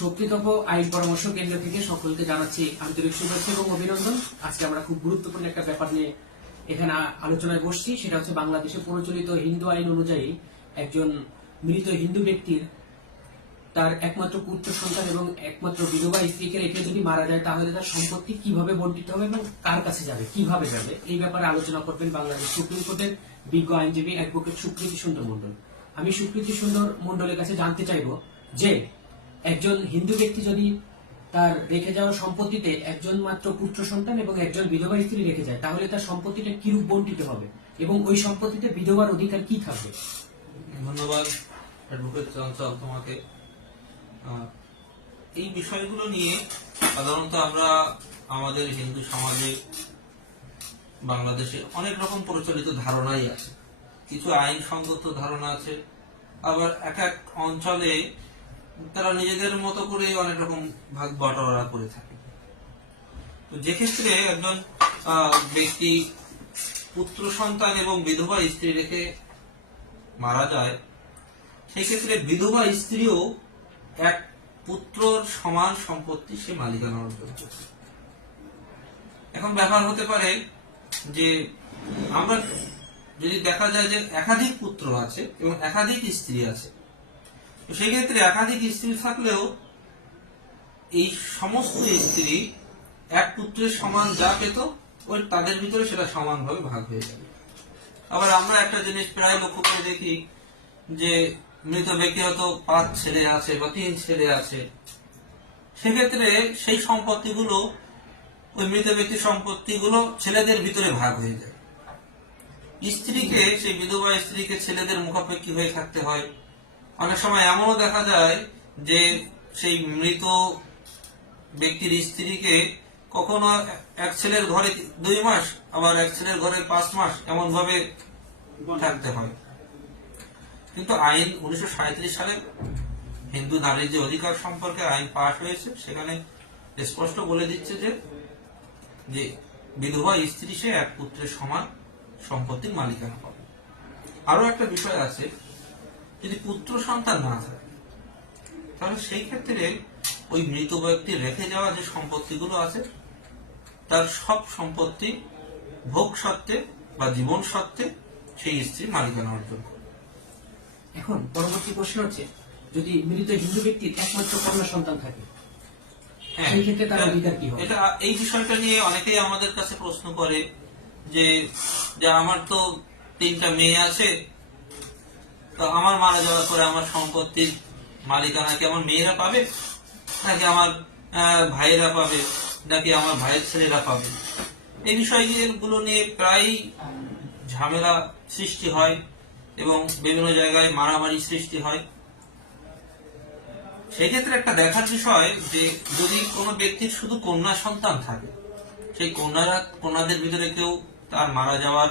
শক্তিতপ আইন পরামর্শ কেন্দ্র থেকে সকলকে জানাচ্ছি আন্তরিক শুভেচ্ছা এবং অভিনন্দন। আজকে আমরা খুব গুরুত্বপূর্ণ একটা ব্যাপার নিয়ে এখানে আলোচনায় বসছি। সেটা হচ্ছে বাংলাদেশে প্রচলিত হিন্দু আইন অনুযায়ী একজন মৃত হিন্দু ব্যক্তির তার একমাত্র পুত্র সন্তান এবং একমাত্র বিধবা স্ত্রীকে রেখে যদি মারা যায় তাহলে তার সম্পত্তি কিভাবে বন্টিত হবে এবং কার কাছে যাবে, কিভাবে যাবে, এই ব্যাপারে আলোচনা করবেন বাংলাদেশ সুপ্রিম কোর্টের বিজ্ঞ আইনজীবী অ্যাডভোকেট সুকৃতি সুন্দর মন্ডল। আমি সুকৃতি সুন্দর মন্ডলের কাছে জানতে চাইব যে একজন হিন্দু ব্যক্তি যদি তার রেখে যাওয়া সম্পত্তিতে একজন মাত্র পুত্র সন্তান এবং একজন বিধবা স্ত্রী রেখে যায় তাহলে তার সম্পত্তিটা কিরূপ বন্টিত হবে এবং ওই সম্পত্তিতে বিধবার অধিকার কি থাকবে? ধন্যবাদ অ্যাডভোকেট চঞ্চল তোমাকে। এই বিষয়গুলো নিয়ে সাধারণত আমরা আমাদের হিন্দু সমাজে বাংলাদেশে অনেক রকম প্রচলিত ধারণাই আছে। কিছু আইনসঙ্গত ধারণা আছে, আবার এক এক অঞ্চলে তারা নিজেদের মতো করে অনেক রকম ভাগ বাটোয়ারা করে থাকে। তো যে ক্ষেত্রে একজন ব্যক্তি পুত্র সন্তান এবং বিধবা স্ত্রী রেখে মারা যায়, সেই ক্ষেত্রে বিধবা স্ত্রীও এক পুত্রর সমান সম্পত্তি সে মালিকানা অর্জন করছে। এখন ব্যাপার হতে পারে যে আমরা যদি দেখা যায় যে একাধিক পুত্র আছে এবং একাধিক স্ত্রী আছে, তো সেই ক্ষেত্রে একাধিক স্ত্রী থাকলেও এই সমস্ত স্ত্রী এক পুত্রের সমান যা পেত ওই তাদের ভিতরে সেটা সমানভাবে ভাগ হয়ে যাবে। আবার আমরা একটা জিনিস প্রায় লক্ষ্য করে দেখি যে মৃত ব্যক্তি হয়তো 5 ছেলে আছে বা 3 ছেলে আছে, সেক্ষেত্রে সেই সম্পত্তিগুলো ওই মৃত ব্যক্তির সম্পত্তিগুলো ছেলেদের ভিতরে ভাগ হয়ে যায়। স্ত্রীকে, সেই বিধবা স্ত্রীকে ছেলেদের মুখাপেক্ষী হয়ে থাকতে হয়। অনেক সময় এমনও দেখা যায় যে সেই মৃত ব্যক্তির স্ত্রীকে কখনো এক ছেলের ঘরে 2 মাস, আবার এক ছেলের ঘরে 5 মাস এমন ভাবে থাকতে হয়। কিন্তু আইন 1937 সালে হিন্দু নারীর যে অধিকার সম্পর্কে আইন পাশ হয়েছে, সেখানে স্পষ্ট বলে দিচ্ছে যে বিধবা স্ত্রী সে এক পুত্রের সমান সম্পত্তির মালিকানা পাবে। আরো একটা বিষয় আছে, যদি পুত্র সন্তান না থাকে তাহলে সেই ক্ষেত্রে ওই মৃত ব্যক্তির রেখে যাওয়া যে সম্পত্তিগুলো আছে তার সব সম্পত্তি ভোগ সত্ত্বে বা জীবন সত্ত্বে সেই স্ত্রী মালিকানা অর্জন করে। এখন পরবর্তী প্রশ্ন হচ্ছে, যদি মৃত হিন্দু ব্যক্তির একমাত্র কন্যা সন্তান থাকে সেই ক্ষেত্রে তার অধিকার কি হবে? এটা এই বিষয়টা নিয়ে অনেকেই আমাদের কাছে প্রশ্ন করে যে আমার তো 3টা মেয়ে আছে, তো আমার মারা যাওয়ার পরে আমার সম্পত্তির মালিকানা কি আমার মেয়েরা পাবে, নাকি আমার ভাইয়েরা পাবে, নাকি আমার ভাইয়ের ছেলেরা পাবে? এই বিষয়গুলো নিয়ে প্রায় ঝামেলা সৃষ্টি হয় এবং বিভিন্ন জায়গায় মারামারি সৃষ্টি হয়। সেক্ষেত্রে একটা দেখার বিষয় যে যদি কোনো ব্যক্তির শুধু কন্যা সন্তান থাকে, সেই কন্যাদের ভিতরে কেউ তার মারা যাওয়ার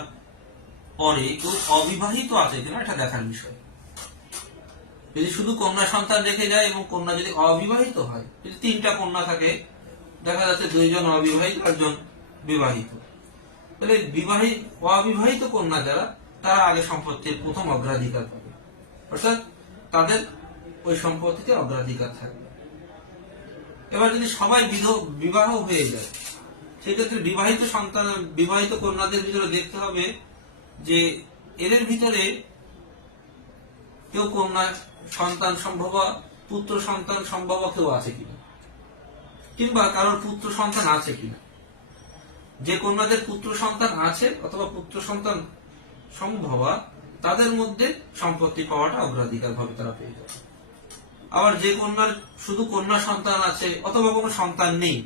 পরে কেউ অবিবাহিত আছে কিনা এটা দেখার বিষয়। যদি শুধু কন্যা সন্তান রেখে যায় এবং কন্যা যদি অবিবাহিত হয়, যদি 3টা কন্যা থাকে, দেখা যাচ্ছে 2 জন অবিবাহিত, 1 জন বিবাহিত, তাহলে অবিবাহিত কন্যা যারা, তারা আগে সম্পত্তির প্রথম অগ্রাধিকার পাবে, অর্থাৎ তাদের ওই সম্পত্তিতে অগ্রাধিকার থাকবে। এবার যদি সবাই বিবাহ হয়ে যায়, সেক্ষেত্রে বিবাহিত কন্যাদের ভিতরে দেখতে হবে যে এদের ভিতরে কেউ কন্যা সন্তান সম্ভব, পুত্র সন্তান সম্ভব কেউ আছে কিনা, কিংবা কারোর পুত্র সন্তান আছে কিনা। যে কন্যাদের পুত্র সন্তান আছে অথবা পুত্র সন্তান সম্ভব, তাদের মধ্যে সম্পত্তি পাওয়াটা অগ্রাধিকার ভাবে তারা পেয়ে যাবে। আবার যে কন্যার শুধু কন্যা সন্তান আছে অথবা কোনো সন্তান নেই,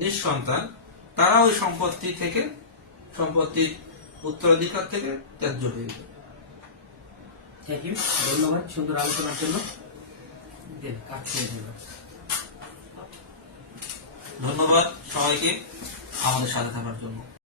নিঃসন্তান, তারা ওই সম্পত্তির উত্তরাধিকার থেকে ত্যায্য হয়ে যাবে। থ্যাংক ইউ, ধন্যবাদ সুন্দর আলোচনার জন্য। ধন্যবাদ সবাইকে আমাদের সাথে থাকার জন্য।